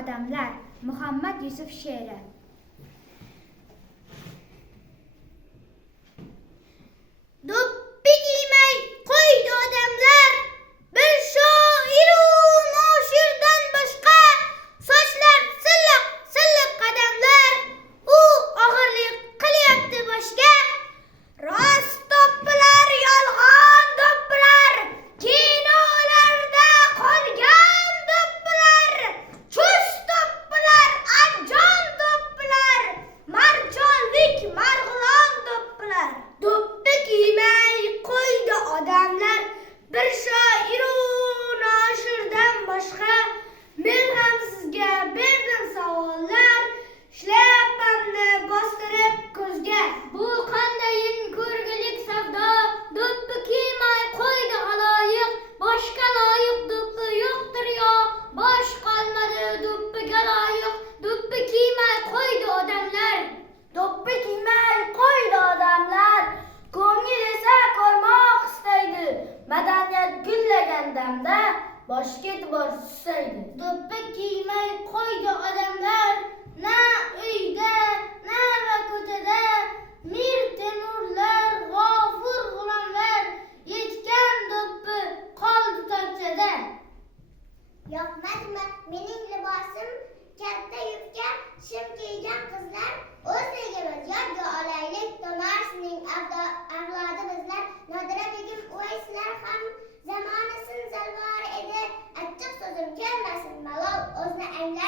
odamlar. Muhammad Yusuf she'ri. Do'ppi kiymay qo'ydi odamlar, bir shoiru noshirdan boshqa. Sochlar silliq, silliq qadamlar, u og'irlik qilyapti boshga. Rost do'ppilar, yolg'on do'ppilar, kinolarda qolgan do'ppilar, chust do'ppilar, anjon do'ppilar, marjonlik marg'ilon do'ppilar. Do'ppi kiymay qo'ydi odamlar, bir shoiru noshirdan boshqa. Men ham sizga berdim savollar, shlyapamni bostirib ko'zga. Bu qandayin ko'rgilik savdo, do'ppi kiymay qo'ydi aloyiq. Boshqa loyiq do'ppi yo'qdir yo, bosh qolmadi do'ppiga loyiq. Do'ppi kiymay qo'ydi odamlar, do'ppi kiymay qo'ydi odamlar. Ko'ngil esa ko'rmoq istaydi, madaniyat gullagan damda boshga e'tibor susaydi. Do'ppi kiymay qo'ydi odamlar, na uyda, na ko'chada. Mir Temurlar, G'ofur g'ulomlar, yechgan do'ppi qoldi tokchada. Yoqmadimi mening libosim, katta yubka shim kiygan qizlar? O'zligimiz yodga olaylik, Tomarsning avlodi bizlar. Nodira begim uvaysizlar ham zamonisin zalvori edi. Achchiq so'zim kelmasin malol, o'zni angla